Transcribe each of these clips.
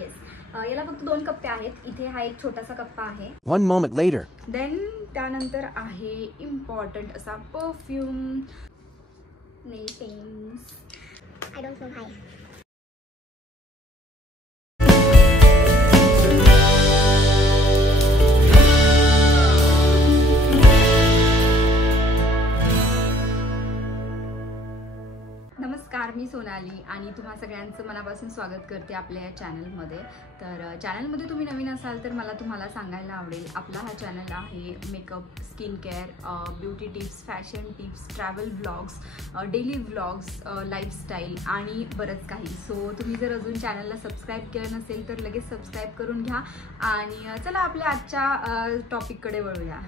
Yes, याला फक्त 2 कप्पे आहेत. इथे हा एक छोटासा कप्पा आहे. 1 moment later. देन त्यानंतर आहे इम्पॉर्टंट असा perfume, nail paints. I don't know why. नमस्कार, मी सोनाली आणि तुम्हा सगळ्यांचं मनापासून स्वागत करते आपल्या या चॅनलमध्ये. तर चॅनलमध्ये तुम्ही नवीन असाल तर मला तुम्हाला सांगायला आवडेल, आपला हा चॅनल आहे makeup, skin care, beauty tips, fashion tips, travel vlogs, daily vlogs, lifestyle आणि बरंच काही. सो तुम्ही जर अजून चॅनलला सबस्क्राईब केलं नसेल तर लगेच सबस्क्राईब करून घ्या. आणि चला आपल्या आजच्या टॉपिककडे वळूया.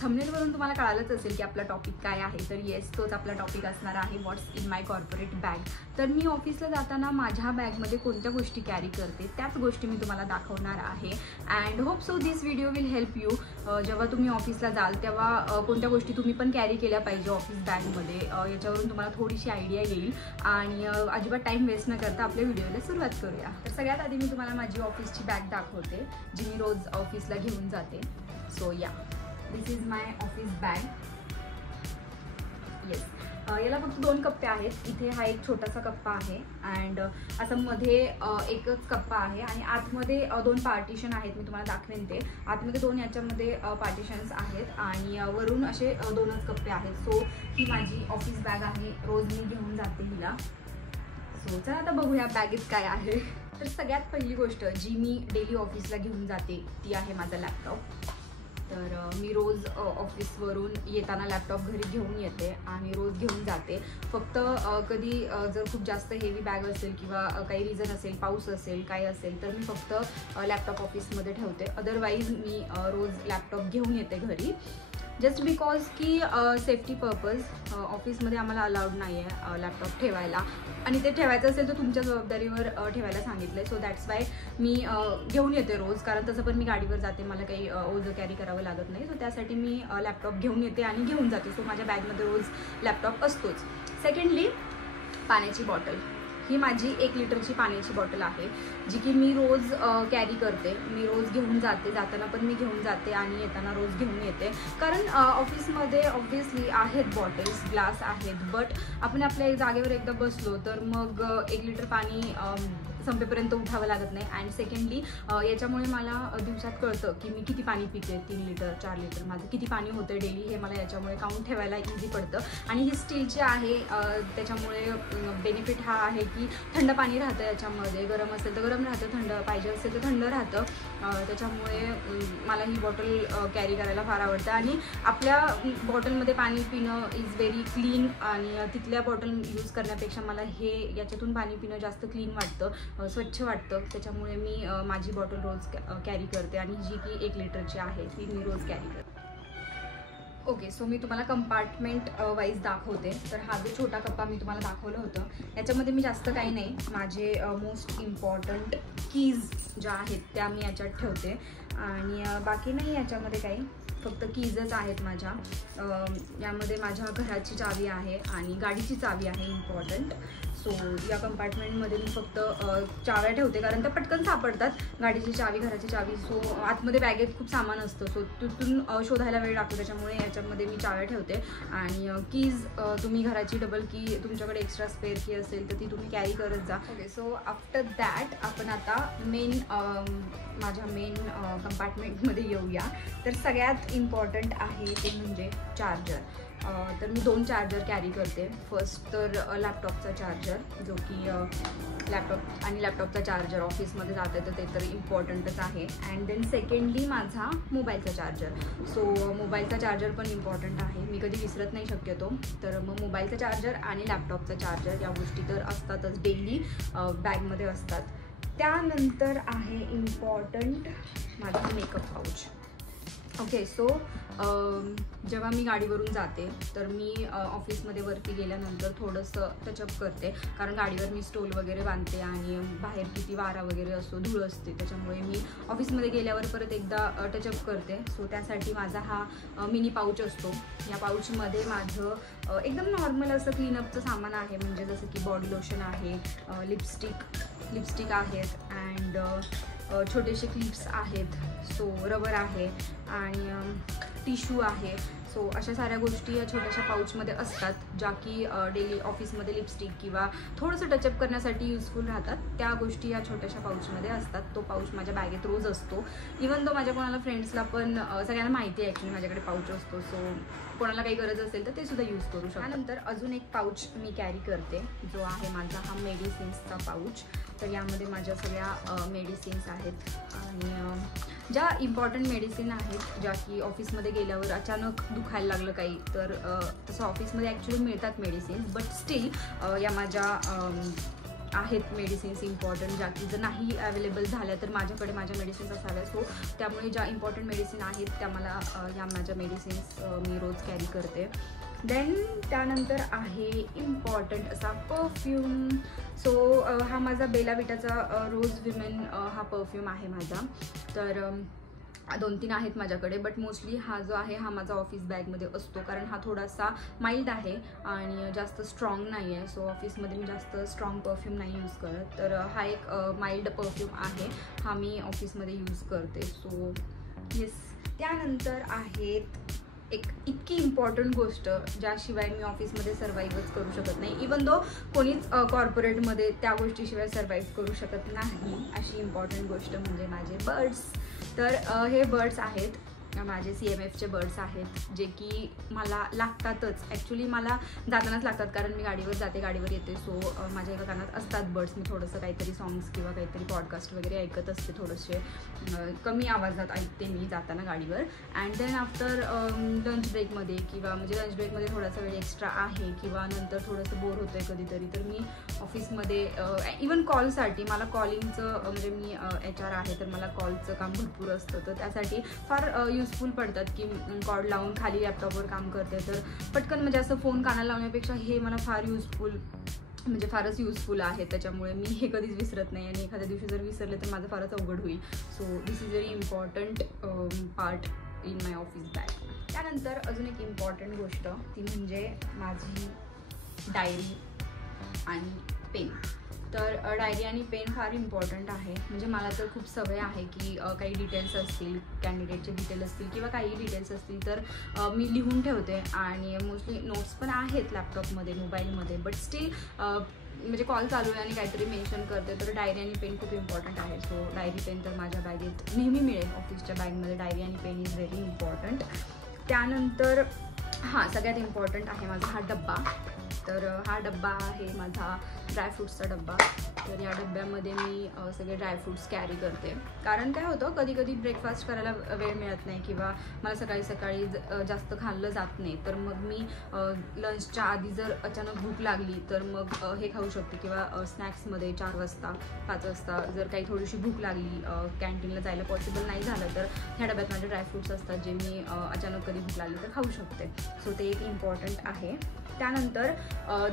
थंबनेलवरून तुम्हाला कळालंच असेल की आपला टॉपिक काय आहे. तर येस, तोच आपला टॉपिक असणार आहे, व्हॉट्स इन माय कॉर्पोरेट बॅग. तर मी ऑफिसला जाताना माझ्या बॅगमध्ये कोणत्या गोष्टी कॅरी करते त्याच गोष्टी मी तुम्हाला दाखवणार आहे. And hope so this video will help you. जेव्हा तुम्ही ऑफिसला जाल तेव्हा कोणत्या गोष्टी तुम्ही पण कॅरी केल्या पाहिजे ऑफिस बॅगमध्ये, याच्यावरून तुम्हाला थोडीशी आयडिया येईल. आणि अजिबात टाईम वेस्ट न करता आपल्या व्हिडिओला सुरुवात करूया. तर सगळ्यात आधी मी तुम्हाला माझी ऑफिसची बॅग दाखवते जी मी रोज ऑफिसला घेऊन जाते. So yeah, this is my office bag. Yes, याला फक्त 2 कप्पे आहेत. इथे हा एक छोटासा कप्पा आहे अँड असं मध्ये एकच कप्पा आहे आणि आतमध्ये 2 पार्टिशन आहेत. मी तुम्हाला दाखवेन ते. आतमध्ये 2 याच्यामध्ये पार्टिशन्स आहेत आणि वरून असे 2च कप्पे आहेत. सो ही माझी ऑफिस बॅग आहे, रोज मी घेऊन जाते हिला. सो चला आता बघूया बॅगेत काय आहे. तर सगळ्यात पहिली गोष्ट जी मी डेली ऑफिसला घेऊन जाते ती आहे माझा लॅपटॉप. तर मी रोज ऑफिसवरून येताना लॅपटॉप घरी घेऊन येते आणि रोज घेऊन जाते. फक्त कधी जर खूप जास्त हेवी बॅग असेल किंवा काही रिझन असेल, पाऊस असेल, काही असेल तर मी फक्त लॅपटॉप ऑफिसमध्ये ठेवते. अदरवाईज मी रोज लॅपटॉप घेऊन येते घरी. जस्ट बिकॉज की सेफ्टी पर्पज ऑफिसमध्ये आम्हाला अलाउड नाही आहे लॅपटॉप ठेवायला आणि ते ठेवायचं असेल तर तुमच्या जबाबदारीवर ठेवायला सांगितलं आहे. सो दॅट्स वाय मी घेऊन येते रोज, कारण तसं पण मी गाडीवर जाते, मला काही ओझं कॅरी करावं लागत नाही. सो त्यासाठी मी लॅपटॉप घेऊन येते आणि घेऊन जाते. सो माझ्या बॅगमध्ये रोज लॅपटॉप असतोच. सेकंडली, पाण्याची बॉटल. ही माझी 1 लिटरची पाण्याची बॉटल आहे जी की मी रोज कॅरी करते. मी रोज घेऊन जाते, जाताना पण मी घेऊन जाते आणि येताना रोज घेऊन येते. कारण ऑफिसमध्ये ऑब्व्हियसली आहेत बॉटल्स, ग्लास आहेत, बट आपण आपल्या जागेवर एकदा बसलो तर मग 1 लिटर पाणी संपेपर्यंत उठावं लागत नाही. अँड सेकंडली याच्यामुळे मला दिवसात कळतं की मी किती पाणी पिते. 3 लिटर 4 लिटर माझं किती पाणी होतं डेली, हे मला याच्यामुळे काउंट ठेवायला इझी पडतं. आणि ही स्टीलची आहे, त्याच्यामुळे बेनिफिट हा आहे की थंड पाणी राहतं याच्यामध्ये. गरम असेल तर गरम राहतं, थंड पाहिजे असेल तर थंड राहतं. त्याच्यामुळे मला ही बॉटल कॅरी करायला फार आवडतं. आणि आपल्या बॉटलमध्ये पाणी पिणं इज व्हेरी क्लीन आणि तिथल्या बॉटल यूज करण्यापेक्षा मला हे याच्यातून पाणी पिणं जास्त क्लीन वाटतं, स्वच्छ वाटतं. त्याच्यामुळे मी माझी बॉटल रोज कॅरी करते आणि जी की 1 लिटरची आहे ती मी रोज कॅरी करते. ओके, सो मी तुम्हाला कंपार्टमेंट वाईज दाखवते. तर हा जो छोटा कप्पा मी तुम्हाला दाखवलं होतं याच्यामध्ये मी जास्त काही नाही, माझे मोस्ट इम्पॉर्टंट कीज ज्या आहेत त्या मी याच्यात ठेवते आणि बाकी नाही याच्यामध्ये काही, फक्त कीजच आहेत माझ्या. यामध्ये माझ्या घराची चावी आहे आणि गाडीची चावी आहे इम्पॉर्टंट. सो या कंपार्टमेंटमध्ये मी फक्त चाव्या ठेवते कारण त्या पटकन सापडतात, गाडीची चावी, घराची चावी. सो आतमध्ये बॅगेत खूप सामान असतं, सो तिथून शोधायला वेळ लागतो. त्याच्यामुळे याच्यामध्ये मी चाव्या ठेवते. आणि कीज तुम्ही घराची डबल की तुमच्याकडे एक्स्ट्रा स्पेअर की असेल तर ती तुम्ही कॅरी करत जा. ओके, सो आफ्टर दॅट आपण आता माझ्या मेन कंपार्टमेंटमध्ये येऊया. तर सगळ्यात इम्पॉर्टंट आहे ते म्हणजे चार्जर. तर मी 2 चार्जर कॅरी करते. फर्स्ट तर लॅपटॉपचा चार्जर, जो की लॅपटॉप आणि लॅपटॉपचा चार्जर ऑफिसमध्ये जात आहे तर ते तर इम्पॉर्टंटच आहे. अँड देन सेकंडली माझा मोबाईलचा चार्जर. सो मोबाईलचा चार्जर पण इम्पॉर्टंट आहे, मी कधी विसरत नाही शक्यतो. तर मग मोबाईलचा चार्जर आणि लॅपटॉपचा चार्जर या गोष्टी तर असतातच, डेली बॅगमध्ये असतात. त्यानंतर आहे इम्पॉर्टंट माझा मेकअप पाऊच. ओके, सो जेव्हा मी गाडीवरून जाते तर मी ऑफिसमध्ये वरती गेल्यानंतर थोडंसं टचअप करते, कारण गाडीवर मी स्टोल वगैरे बांधते आणि बाहेर किती वारा वगैरे असतो, धूळ असते, त्याच्यामुळे मी ऑफिसमध्ये गेल्यावर परत एकदा टचअप करते. सो त्यासाठी माझा हा मिनी पाऊच असतो. या पाऊचमध्ये माझं एकदम नॉर्मल असं क्लीनअपचं सामान आहे, म्हणजे जसं की बॉडी लोशन आहे, लिपस्टिक, लिपस्टिक आहेत अँड छोटेसे क्लिप्स आहेत. सो रबर आहे आणि टिश्यू आहे. सो अशा साऱ्या गोष्टी या छोट्याशा पाऊचमध्ये असतात, ज्या की डेली ऑफिसमध्ये लिपस्टिक किंवा थोडंसं टचअप करण्यासाठी युजफुल राहतात. त्या गोष्टी या छोट्याशा पाऊचमध्ये असतात. तो पाऊच माझ्या बॅगेत रोज असतो. इवन तो माझ्या कोणाला फ्रेंड्सला पण सगळ्यांना माहिती आहे ॲक्च्युली माझ्याकडे पाऊच असतो. सो कोणाला काही गरज असेल तर ते सुद्धा यूज करू शकतो. त्यानंतर अजून एक पाऊच मी कॅरी करते, जो आहे माझा हा मेडिसिन्सचा पाऊच. तर यामध्ये माझ्या सगळ्या मेडिसिन्स आहेत आणि ज्या इम्पॉर्टंट मेडिसिन आहेत, ज्या की ऑफिसमध्ये गेल्यावर अचानक दुखायला लागलं काही तर तसं ऑफिसमध्ये ॲक्च्युली मिळतात मेडिसिन्स, बट स्टील या माझ्या आहेत मेडिसिन्स इम्पॉर्टंट, ज्या की जर नाही अवेलेबल झाल्या तर माझ्याकडे माझ्या मेडिसिन्स असाव्या. सो त्यामुळे ज्या इम्पॉर्टंट मेडिसिन आहेत त्या मला या माझ्या मेडिसिन्स मी रोज कॅरी करते. देन त्यानंतर आहे इम्पॉर्टंट असा परफ्यूम. सो हा माझा बेला विटाचा रोज विमेन हा परफ्यूम आहे माझा. तर 2-3 आहेत माझ्याकडे, बट मोस्टली हा जो आहे हा माझा ऑफिस बॅगमध्ये असतो, कारण हा थोडासा माइल्ड आहे आणि जास्त स्ट्रॉंग नाही आहे. सो ऑफिसमध्ये मी जास्त स्ट्रॉंग परफ्यूम नाही यूज करत. तर हा एक माइल्ड परफ्यूम आहे, हा मी ऑफिसमध्ये यूज करते. So yes. त्यानंतर आहेत एक इतकी इम्पॉर्टंट गोष्ट ज्याशिवाय मी ऑफिसमध्ये सर्वाईव्हच करू शकत नाही. इवन दो कोणीच कॉर्पोरेटमध्ये त्या गोष्टीशिवाय सर्वाईव्ह करू शकत नाही, अशी इम्पॉर्टंट गोष्ट म्हणजे माझे बर्ड्स. तर हे बर्ड्स आहेत माझे CMFचे बर्ड्स आहेत, जे की मला लागतातच. ॲक्च्युली मला जातानाच लागतात, कारण मी गाडीवर जाते, गाडीवर येते. सो माझ्या एका कानात असतात बर्ड्स. मी थोडंसं काहीतरी सॉंग्स किंवा काहीतरी पॉडकास्ट वगैरे ऐकत असते, थोडेसे कमी आवाजात ऐकते मी जाताना गाडीवर. अँड देन आफ्टर लंच ब्रेकमध्ये किंवा म्हणजे लंच ब्रेकमध्ये थोडासा वेळ एक्स्ट्रा आहे किंवा नंतर थोडंसं बोर होतं आहे कधीतरी, तर मी ऑफिसमध्ये इवन कॉलसाठी मला कॉलिंगचं म्हणजे मी HR आहे, तर मला कॉलचं काम भरपूर असतं. तर त्यासाठी फार युजफुल पडतात की कॉर्ड लावून खाली लॅपटॉपवर काम करते, तर पटकन म्हणजे असं फोन कानाला लावण्यापेक्षा हे मला फार युजफुल म्हणजे फारच युजफुल आहे. त्याच्यामुळे मी हे कधीच विसरत नाही आणि एखाद्या दिवशी जर विसरले तर माझं फारच अवघड होईल. So this is very important part in my office bag. त्यानंतर अजून एक इम्पॉर्टंट गोष्ट ती म्हणजे माझी डायरी आणि पेन. तर डायरी आणि पेन फार इम्पॉर्टंट आहे. म्हणजे मला तर खूप सवय आहे की काही डिटेल्स असतील, कॅन्डिडेटचे डिटेल असतील किंवा काही डिटेल्स असतील तर मी लिहून ठेवते. आणि मोस्टली नोट्स पण आहेत लॅपटॉपमध्ये, मोबाईलमध्ये, बट स्टील म्हणजे कॉल चालू आहे आणि काहीतरी मेन्शन करते, तर डायरी आणि पेन खूप इम्पॉर्टंट आहे. सो डायरी पेन तर माझ्या बॅगेत नेहमी मिळेल. ऑफिसच्या बॅगमध्ये डायरी आणि पेन इज व्हेरी इम्पॉर्टंट. त्यानंतर सगळ्यात इम्पॉर्टंट आहे माझा हा डब्बा. तर हा डब्बा आहे माझा ड्रायफ्रूट्सचा डब्बा. तर या डब्यामध्ये मी सगळे ड्रायफ्रूट्स कॅरी करते, कारण काय होतं कधी कधी ब्रेकफास्ट करायला वेळ मिळत नाही किंवा मला सकाळी सकाळी जास्त खाल्लं जात नाही, तर मग मी लंचच्या आधी जर अचानक भूक लागली तर मग हे खाऊ शकते किंवा स्नॅक्समध्ये 4 वाजता 5 वाजता जर काही थोडीशी भूक लागली, कॅन्टीनला जायला पॉसिबल नाही झालं, तर ह्या डब्यात माझे ड्रायफ्रूट्स असतात, जे मी अचानक कधी भूक लागली तर खाऊ शकते. सो ते एक इम्पॉर्टंट आहे. त्यानंतर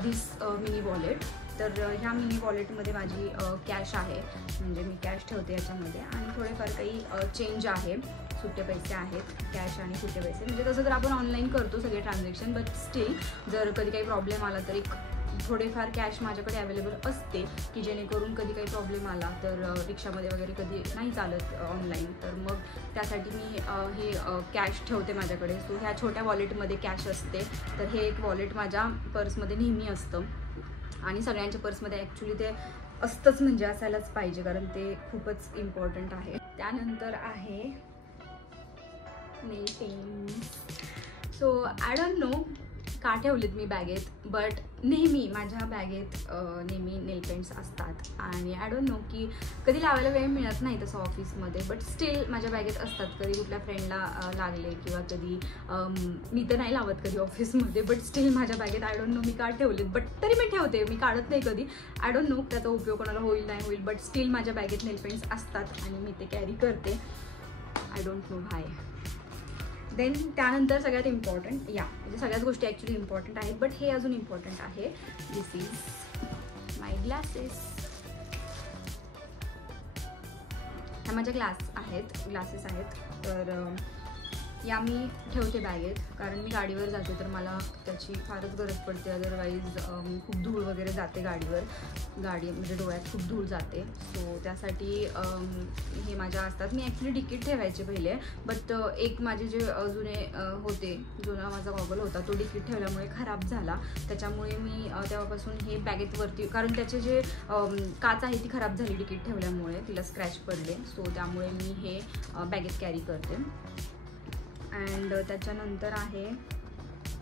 दिस मिनी वॉलेट. तर ह्या मिनी वॉलेटमध्ये माझी कॅश आहे, म्हणजे मी कॅश ठेवते याच्यामध्ये, आणि थोडेफार काही चेंज आहे, सुट्टे पैसे आहेत, कॅश आणि सुट्टे पैसे. म्हणजे तसं तर आपण ऑनलाईन करतो सगळे ट्रान्झॅक्शन, बट स्टील जर कधी काही प्रॉब्लेम आला तर एक थोडेफार कॅश माझ्याकडे अवेलेबल असते, की जेणेकरून कधी काही प्रॉब्लेम आला तर रिक्षामध्ये वगैरे कधी नाही चालत ऑनलाईन, तर मग त्यासाठी मी हे कॅश ठेवते माझ्याकडे. सो ह्या छोट्या वॉलेटमध्ये कॅश असते. तर हे एक वॉलेट माझ्या पर्समध्ये नेहमी असतं आणि सगळ्यांच्या पर्समध्ये ॲक्च्युली ते असतंच, म्हणजे असायलाच पाहिजे, कारण ते खूपच इम्पॉर्टंट आहे. त्यानंतर आहे nail paints. So I don't know का ठेवलेत मी बॅगेत, बट नेहमी माझ्या बॅगेत नेहमी नेल पेंट्स असतात. आणि आय डोंट नो की कधी लावायला वेळ मिळत नाही तसं ऑफिसमध्ये, बट स्टील माझ्या बॅगेत असतात. कधी कुठल्या फ्रेंडला लागले किंवा कधी मी तर नाही लावत कधी ऑफिसमध्ये, बट स्टील माझ्या बॅगेत आय डोंट नो मी का ठेवलेत, बट तरी मी ठेवते, मी काढत नाही कधी. आय डोंट नो त्याचा उपयोग कोणाला होईल नाही होईल, बट स्टील माझ्या बॅगेत नेल पेंट्स असतात आणि मी ते कॅरी करते. I don't know why. Then त्यानंतर सगळ्यात इम्पॉर्टंट म्हणजे सगळ्याच गोष्टी ॲक्च्युली इम्पॉर्टंट आहेत, बट हे अजून इम्पॉर्टंट आहे. दिस इज माय ग्लासेस. ह्या माझ्या ग्लासेस आहेत. तर या मी ठेवते बॅगेत, कारण मी गाडीवर जाते तर मला त्याची फारच गरज पडते. अदरवाईज खूप धूळ वगैरे जाते गाडीवर, गाडी म्हणजे डोळ्यात खूप धूळ जाते. सो त्यासाठी हे माझ्या असतात. मी ॲक्च्युली डिकीट ठेवायचे पहिले, बट एक माझे जे जुना माझा गॉगल होता तो डिकीट ठेवल्यामुळे खराब झाला. त्याच्यामुळे मी तेव्हापासून हे बॅगेत वरती, कारण त्याचे जे काच आहे ती खराब झाली डिकीट ठेवल्यामुळे, तिला स्क्रॅच पडले. सो त्यामुळे मी हे बॅगेत कॅरी करते. अँड त्याच्यानंतर आहे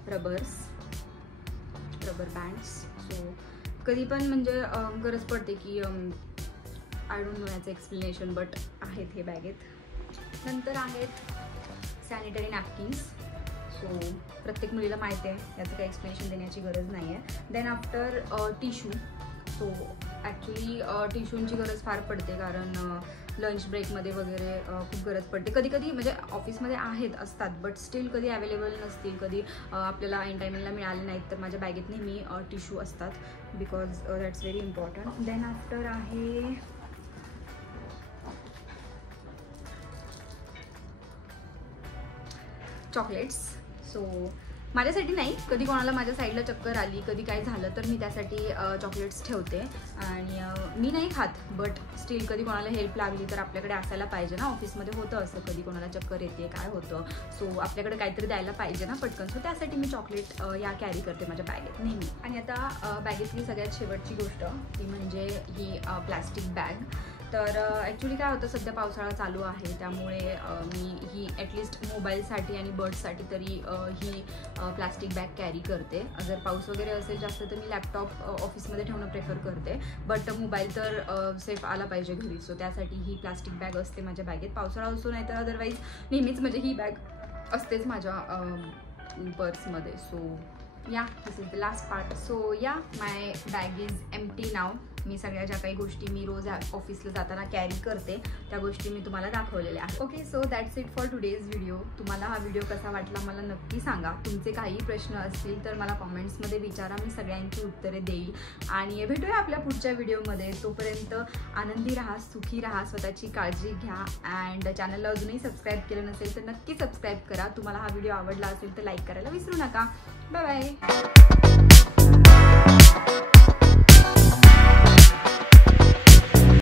रबर बँड्स. सो कधी पण म्हणजे गरज पडते की आय डोंट नो याचं एक्सप्लेनेशन, बट आहेत हे बॅगेत. नंतर आहेत सॅनिटरी नॅपकिन्स. सो प्रत्येक मुलीला माहिती आहे, याचं काही एक्सप्लेनेशन देण्याची गरज नाही आहे. Then after tissue. So actually टिश्यूंची गरज फार पडते, कारण लंच ब्रेकमध्ये वगैरे खूप गरज पडते. कधी कधी म्हणजे ऑफिसमध्ये असतात, बट स्टील कधी अवेलेबल नसतील, कधी आपल्याला ऐन टायमिंगला मिळाले नाहीत, तर माझ्या बॅगेत नेहमी टिश्यू असतात, because that's very important. Then after आहे चॉकलेट्स. सो माझ्यासाठी नाही, कधी कोणाला माझ्या साईडला चक्कर आली, कधी काय झालं तर मी त्यासाठी चॉकलेट्स ठेवते. आणि मी नाही खात, बट स्टील कधी कोणाला हेल्प लागली तर आपल्याकडे असायला पाहिजे ना. ऑफिसमध्ये होतं असं, कधी कोणाला चक्कर येते, काय होतं, सो आपल्याकडे काहीतरी द्यायला पाहिजे ना पटकन. सो त्यासाठी मी चॉकलेट या कॅरी करते माझ्या बॅगेत नेहमी. आणि आता बॅगेतली सगळ्यात शेवटची गोष्ट ती म्हणजे ही प्लॅस्टिक बॅग. तर ॲक्च्युली काय होतं, सध्या पावसाळा चालू आहे, त्यामुळे मी ही ॲटलिस्ट मोबाईलसाठी आणि बर्ड्ससाठी तरी ही प्लास्टिक बॅग कॅरी करते. जर पाऊस वगैरे असेल जास्त तर मी लॅपटॉप ऑफिसमध्ये ठेवणं प्रेफर करते, बट मोबाईल तर सेफ आला पाहिजे घरी. सो त्यासाठी ही प्लास्टिक बॅग असते माझ्या बॅगेत. पावसाळा असो नाही तर अदरवाईज नेहमीच म्हणजे ही बॅग असतेच माझ्या पर्समध्ये. So yeah this is the last part. So yeah my bag is empty now. मी सगळ्या ज्या काही गोष्टी मी रोज ऑफिसला जाताना कॅरी करते त्या गोष्टी मी तुम्हाला दाखवलेल्या आहेत. Okay, so that's it for today's video. तुम्हाला हा व्हिडिओ कसा वाटला मला नक्की सांगा. तुमचे काही प्रश्न असतील तर मला कॉमेंट्समध्ये विचारा, मी सगळ्यांची उत्तरे देईल. आणि भेटूया आपल्या पुढच्या व्हिडिओमध्ये. तोपर्यंत आनंदी राहा, सुखी राहा, स्वतःची काळजी घ्या. अँड चॅनलला अजूनही सबस्क्राईब केलं नसेल तर नक्की सबस्क्राईब करा. तुम्हाला हा व्हिडिओ आवडला असेल तर लाईक करायला विसरू नका. Bye bye.